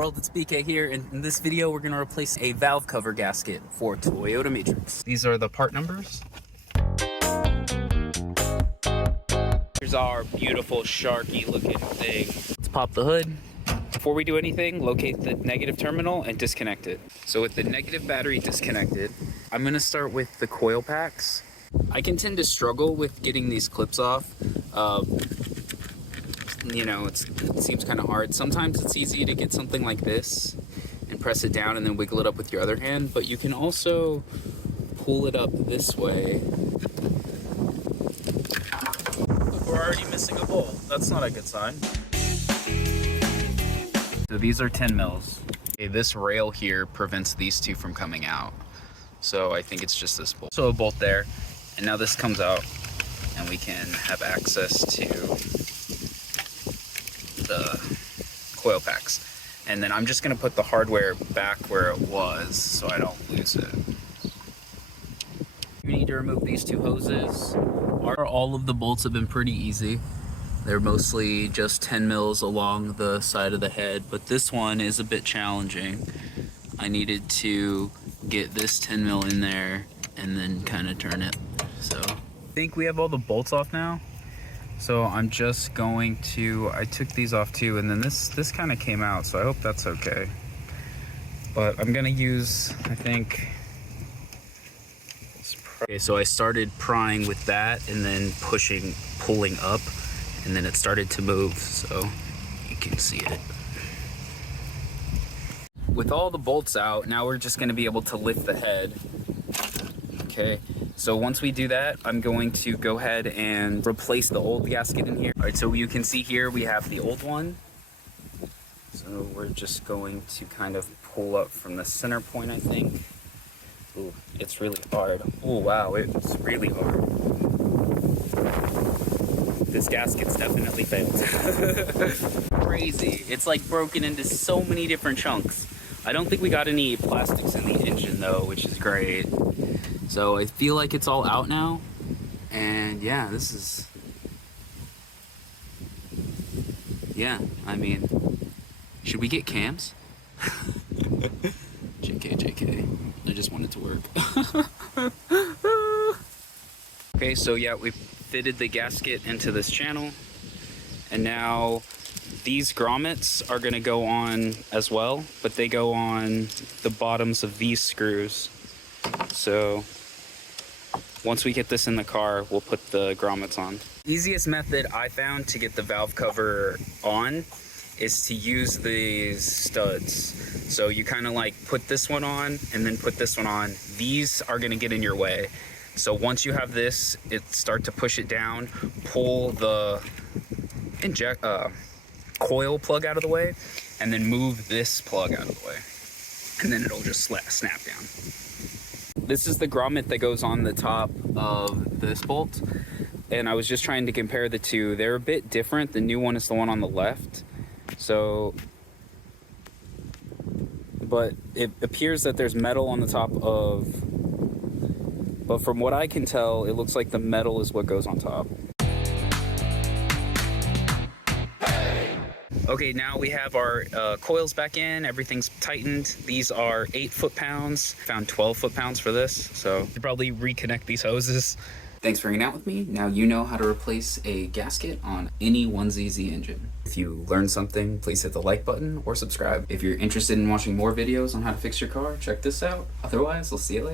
world? It's BK here, and in this video we're going to replace a valve cover gasket for Toyota Matrix. These are the part numbers. Here's our beautiful sharky looking thing. Let's pop the hood. Before we do anything, locate the negative terminal and disconnect it. So with the negative battery disconnected, I'm going to start with the coil packs. I can tend to struggle with getting these clips off. You know, it seems kind of hard. Sometimes it's easy to get something like this and press it down and then wiggle it up with your other hand, but you can also pull it up this way. Look, we're already missing a bolt. That's not a good sign. So these are 10 mils. Okay, this rail here prevents these two from coming out. So I think it's just this bolt. So a bolt there, and now this comes out and we can have access to the coil packs. And then I'm just gonna put the hardware back where it was so I don't lose it. You need to remove these two hoses. All of the bolts have been pretty easy. They're mostly just 10 mils along the side of the head, but this one is a bit challenging. I needed to get this 10 mil in there and then kind of turn it. So I think we have all the bolts off now. So I'm just going to, I took these off too, and then this kind of came out, so I hope that's okay. But I'm gonna use, I think, okay, so I started prying with that and then pulling up, and then it started to move, so you can see it. With all the bolts out, now we're just gonna be able to lift the head. Okay, so once we do that, I'm going to go ahead and replace the old gasket in here. All right, so you can see here we have the old one. So we're just going to kind of pull up from the center point, I think. Ooh, it's really hard. Oh wow, it's really hard. This gasket's definitely failed. Crazy. It's like broken into so many different chunks. I don't think we got any plastics in the engine though, which is great. So I feel like it's all out now. And yeah, this is... Yeah, I mean... Should we get cams? JK. I just want it to work. Okay, so yeah, we fitted the gasket into this channel. And now these grommets are gonna go on as well, but they go on the bottoms of these screws. So once we get this in the car, we'll put the grommets on. Easiest method I found to get the valve cover on is to use these studs. So you kind of like put this one on and then put this one on. These are gonna get in your way. So once you have this, start to push it down, pull the coil plug out of the way, and then move this plug out of the way. And then it'll just snap down. This is the grommet that goes on the top of this bolt. And I was just trying to compare the two. They're a bit different. The new one is the one on the left. So, but it appears that there's metal on the top of, but from what I can tell, it looks like the metal is what goes on top. Okay, now we have our coils back in, everything's tightened. These are 8 foot-pounds, found 12 foot-pounds for this, so I'll probably reconnect these hoses. Thanks for hanging out with me. Now you know how to replace a gasket on any 1ZZ engine. If you learned something, please hit the like button or subscribe. If you're interested in watching more videos on how to fix your car, check this out. Otherwise, I'll see you later.